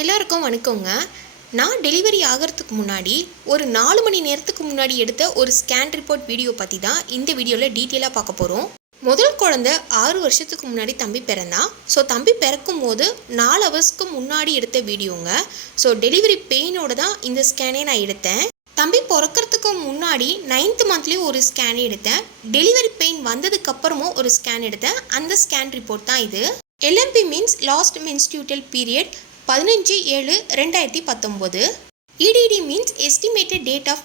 எல்லாருக்கும் வணக்கங்க. நான் டெலிவரி ஆகிறதுக்கு முன்னாடி ஒரு 4 மணி நேரத்துக்கு முன்னாடி எடுத்த ஒரு ஸ்கேன் ரிப்போர்ட் வீடியோ பற்றி தான் இந்த வீடியோவில் டீட்டெயிலாக பார்க்க போகிறோம். முதல் குழந்தை 6 வருஷத்துக்கு முன்னாடி தம்பி பிறந்தான். ஸோ தம்பி பிறக்கும் போது 4 ஹவர்ஸ்க்கு முன்னாடி எடுத்த வீடியோங்க. ஸோ டெலிவரி பெயினோடு தான் இந்த ஸ்கேனே நான் எடுத்தேன். தம்பி பிறக்கிறதுக்கு முன்னாடி 9th மந்த்லேயும் ஒரு ஸ்கேன் எடுத்தேன். டெலிவரி பெயின் வந்ததுக்கப்புறமும் ஒரு ஸ்கேன் எடுத்தேன். அந்த ஸ்கேன் ரிப்போர்ட் தான் இது. LMP means last menstrual period 15/7/2019. EDD means estimated date of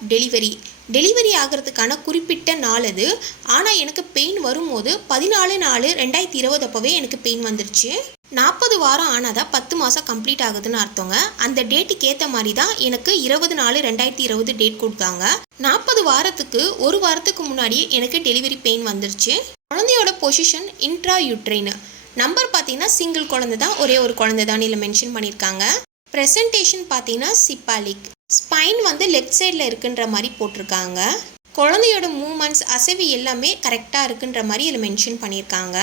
delivery ஆகிறதுக்கான குறிப்பிட்ட நாள் அது. ஆனால் எனக்கு பெயின் வரும்போது 14/4/2020 அப்போவே எனக்கு பெயின் வந்துருச்சு. 40 வாரம் ஆனால் தான் 10 மாதம் கம்ப்ளீட் ஆகுதுன்னு அர்த்தங்க. அந்த டேட்டுக்கு ஏற்ற மாதிரி தான் எனக்கு 20/4/2020 டேட் கொடுத்தாங்க. 40 வாரத்துக்கு ஒரு வாரத்துக்கு முன்னாடி எனக்கு டெலிவரி பெயின் வந்துருச்சு. குழந்தையோட பொசிஷன் இன்ட்ராயூட்ரைன். நம்பர் பார்த்தீங்கன்னா சிங்கிள் குழந்தை தான், ஒரே ஒரு குழந்தை தான் இதில் மென்ஷன் பண்ணியிருக்காங்க. ப்ரெசன்டேஷன் பார்த்தீங்கன்னா சிப்பாலிக். ஸ்பைன் வந்து லெஃப்ட் சைடில் இருக்குன்ற மாதிரி போட்டிருக்காங்க. குழந்தையோட மூமெண்ட்ஸ் அசைவு எல்லாமே கரெக்டாக இருக்குன்ற மாதிரி இதில் மென்ஷன் பண்ணியிருக்காங்க.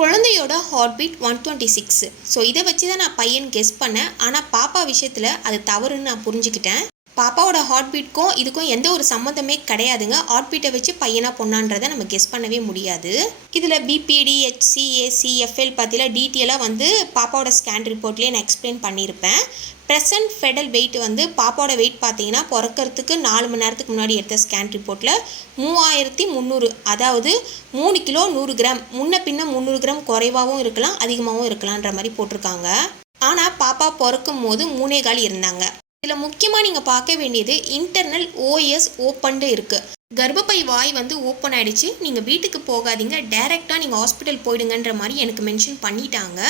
குழந்தையோட ஹார்ட் பீட் 126. ஸோ இதை வச்சு தான் நான் பையன் கெஸ் பண்ணேன். ஆனால் பாப்பா விஷயத்தில் அது தவறுன்னு நான் புரிஞ்சுக்கிட்டேன். பாப்பாவோட ஹார்ட் பீட்க்கும் இதுக்கும் எந்த ஒரு சம்மந்தமே கிடையாதுங்க. ஹார்ட் பீட்டை வச்சு பையனா பொண்ணான்றதை நம்ம கெஸ் பண்ணவே முடியாது. இதில் BPD, HCA, CFL பற்றிலாம் டீட்டெயிலாக வந்து பாப்பாவோட ஸ்கேன் ரிப்போர்ட்லேயே நான் எக்ஸ்பிளைன் பண்ணியிருப்பேன். ப்ரெசன்ட் ஃபெடல் வெயிட் வந்து பாப்பாவோட வெயிட் பார்த்தீங்கன்னா பிறக்கிறதுக்கு 4 மணி நேரத்துக்கு முன்னாடி எடுத்த ஸ்கேன் ரிப்போர்ட்டில் 3300, அதாவது 3 கிலோ 100 கிராம். முன்ன பின்ன 300 கிராம் குறைவாகவும் இருக்கலாம், அதிகமாகவும் இருக்கலான்ற மாதிரி போட்டிருக்காங்க. ஆனால் பாப்பா பிறக்கும் போது 3.25 இருந்தாங்க. இதில் முக்கியமாக நீங்கள் பார்க்க வேண்டியது இன்டர்னல் OS ஓப்பன்டு இருக்குது. கர்ப்பப்பை வாய் வந்து ஓப்பன் ஆகிடுச்சு. நீங்கள் வீட்டுக்கு போகாதீங்க, டைரெக்டாக நீங்கள் ஹாஸ்பிட்டல் போயிடுங்கன்ற மாதிரி எனக்கு மென்ஷன் பண்ணிட்டாங்க.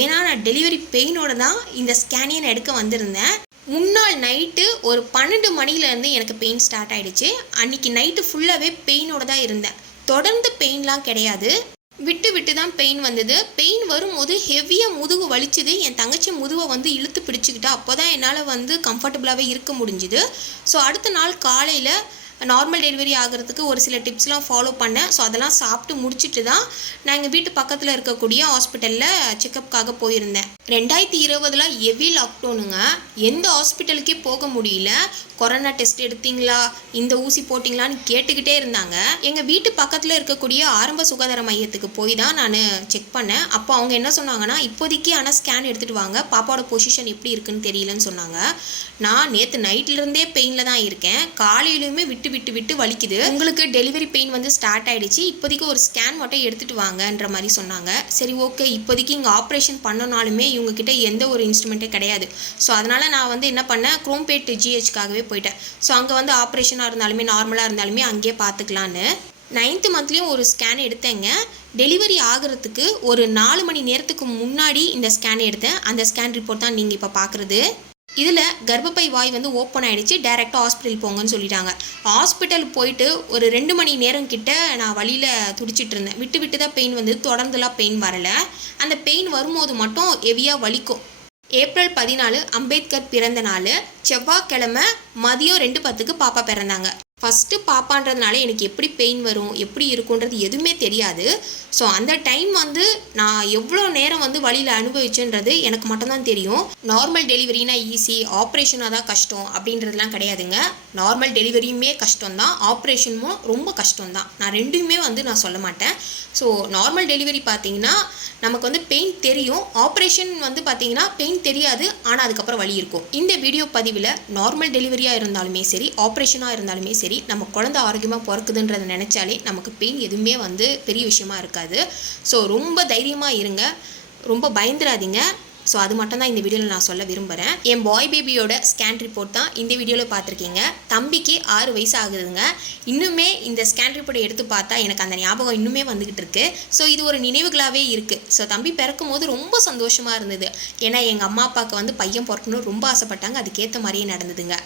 ஏன்னா நான் டெலிவரி பெயினோட தான் இந்த ஸ்கேனே நான் எடுக்க வந்திருந்தேன். முன்னாள் நைட்டு ஒரு 12 மணிலேருந்து எனக்கு பெயின் ஸ்டார்ட் ஆகிடுச்சு. அன்றைக்கி நைட்டு ஃபுல்லாகவே பெயினோட தான் இருந்தேன். தொடர்ந்து பெயின்லாம் கிடையாது, விட்டு தான் பெயின் வந்தது. பெயின் வரும்போது ஹெவியாக முதுகு வலிச்சுது. என் தங்கச்சி முதுவை வந்து இழுத்து பிடிச்சிக்கிட்டா. அப்போ தான் என்னால் வந்து கம்ஃபர்டபுளாகவே இருக்க முடிஞ்சுது. ஸோ அடுத்த நாள் காலையில் நார்மல் டெலிவரி ஆகிறதுக்கு ஒரு சில டிப்ஸ்லாம் ஃபாலோ பண்ணேன். ஸோ அதெல்லாம் சாப்பிட்டு முடிச்சுட்டு தான் நான் எங்கள் வீட்டு பக்கத்தில் இருக்கக்கூடிய ஹாஸ்பிட்டலில் செக்கப்புக்காக போயிருந்தேன். 2020 ஹெவி லாக்டவுனுங்க. எந்த ஹாஸ்பிட்டலுக்கே போக முடியல. கொரோனா டெஸ்ட் எடுத்தீங்களா, இந்த ஊசி போட்டிங்களான்னு கேட்டுக்கிட்டே இருந்தாங்க. எங்கள் வீட்டு பக்கத்தில் இருக்கக்கூடிய ஆரம்ப சுகாதார மையத்துக்கு போய் தான் நான் செக் பண்ணேன். அப்போ அவங்க என்ன சொன்னாங்கன்னா, இப்போதைக்கு ஆனால் ஸ்கேன் எடுத்துகிட்டு வாங்க, பாப்பாவோட பொசிஷன் எப்படி இருக்குன்னு தெரியலன்னு சொன்னாங்க. நான் நேற்று நைட்லேருந்தே பெயினில் தான் இருக்கேன். காலையிலுமே விட்டு வலிக்குது. உங்களுக்கு டெலிவரி பெயின் வந்து ஸ்டார்ட் ஆகிடுச்சு, இப்போதைக்கு ஒரு ஸ்கேன் மட்டும் எடுத்துகிட்டு வாங்கன்ற மாதிரி சொன்னாங்க. சரி ஓகே, இப்போதைக்கு இங்கே ஆப்ரேஷன் பண்ணனாலுமே இவங்ககிட்ட எந்த ஒரு இன்ஸ்ட்ருமெண்ட்டே கிடையாது. ஸோ அதனால் நான் வந்து என்ன பண்ணேன், குரோம்பேட் GHக்காகவே போயிட்டேன். ஸோ அங்கே வந்து ஆப்ரேஷனாக இருந்தாலுமே நார்மலாக இருந்தாலுமே அங்கேயே பார்த்துக்கலான்னு 9th மந்த்லேயும் ஒரு ஸ்கேன் எடுத்தேங்க. டெலிவரி ஆகிறதுக்கு ஒரு 4 மணி நேரத்துக்கு முன்னாடி இந்த ஸ்கேன் எடுத்தேன். அந்த ஸ்கேன் ரிப்போர்ட் தான் நீங்கள் இப்போ பார்க்குறது. இதில் கர்ப்பப்பை வாய் வந்து ஓப்பன் ஆகிடுச்சு, டைரெக்டாக ஹாஸ்பிட்டல் போங்கன்னு சொல்லிட்டாங்க. ஹாஸ்பிட்டல் போயிட்டு ஒரு 2 மணி நேரம் கிட்ட நான் வழியில் துடிச்சிட்டு இருந்தேன். விட்டு தான் பெயின் வந்து, தொடர்ந்துலாம் பெயின் வரலை. அந்த பெயின் வரும்போது மட்டும் ஹெவியாக வலிக்கும். ஏப்ரல் 14 அம்பேத்கர் பிறந்த நாள், செவ்வாய்க்கிழமை மதியம் 2:10க்கு பாப்பா பிறந்தாங்க. ஃபஸ்ட்டு பாப்பான்றதுனால எனக்கு எப்படி பெயின் வரும், எப்படி இருக்குன்றது எதுவுமே தெரியாது. ஸோ அந்த டைம் வந்து நான் எவ்வளோ நேரம் வந்து வழியில் அனுபவிச்சுன்றது எனக்கு மட்டும்தான் தெரியும். நார்மல் டெலிவரினா ஈஸி, ஆப்ரேஷனாக தான் கஷ்டம் அப்படின்றதுலாம் கிடையாதுங்க. நார்மல் டெலிவரியுமே கஷ்டம்தான், ஆப்ரேஷனும் ரொம்ப கஷ்டம்தான். நான் ரெண்டுமே வந்து நான் சொல்ல மாட்டேன். ஸோ நார்மல் டெலிவரி பார்த்தீங்கன்னா நமக்கு வந்து பெயின் தெரியும், ஆப்ரேஷன் வந்து பார்த்தீங்கன்னா பெயின் தெரியாது, ஆனால் அதுக்கப்புறம் வலி இருக்கும். இந்த வீடியோ பதிவில் நார்மல் டெலிவரியாக இருந்தாலுமே சரி, ஆப்ரேஷனாக இருந்தாலுமே சரி, நம்ம குழந்தை ஆரோக்கியமாக பிறக்குதுன்றதை நினச்சாலே நமக்கு பெயின் எதுவுமே வந்து பெரிய விஷயமா இருக்காது. ஸோ ரொம்ப தைரியமாக இருங்க, ரொம்ப பயந்துடாதீங்க. ஸோ அது மட்டும் தான் இந்த வீடியோவில் நான் சொல்ல விரும்புகிறேன். என் பாய் பேபியோட ஸ்கேன் ரிப்போர்ட் தான் இந்த வீடியோவில் பார்த்துருக்கீங்க. தம்பிக்கு 6 வயசு ஆகுதுங்க. இன்னுமே இந்த ஸ்கேன் ரிப்போர்ட்டை எடுத்து பார்த்தா எனக்கு அந்த ஞாபகம் இன்னுமே வந்துக்கிட்டு இருக்கு. ஸோ இது ஒரு நினைவுகளாகவே இருக்குது. ஸோ தம்பி பிறக்கும் போது ரொம்ப சந்தோஷமாக இருந்தது. ஏன்னா எங்கள் அம்மா அப்பாவுக்கு வந்து பையன் பிறக்கணும்னு ரொம்ப ஆசைப்பட்டாங்க. அதுக்கேற்ற மாதிரியே நடந்ததுங்க.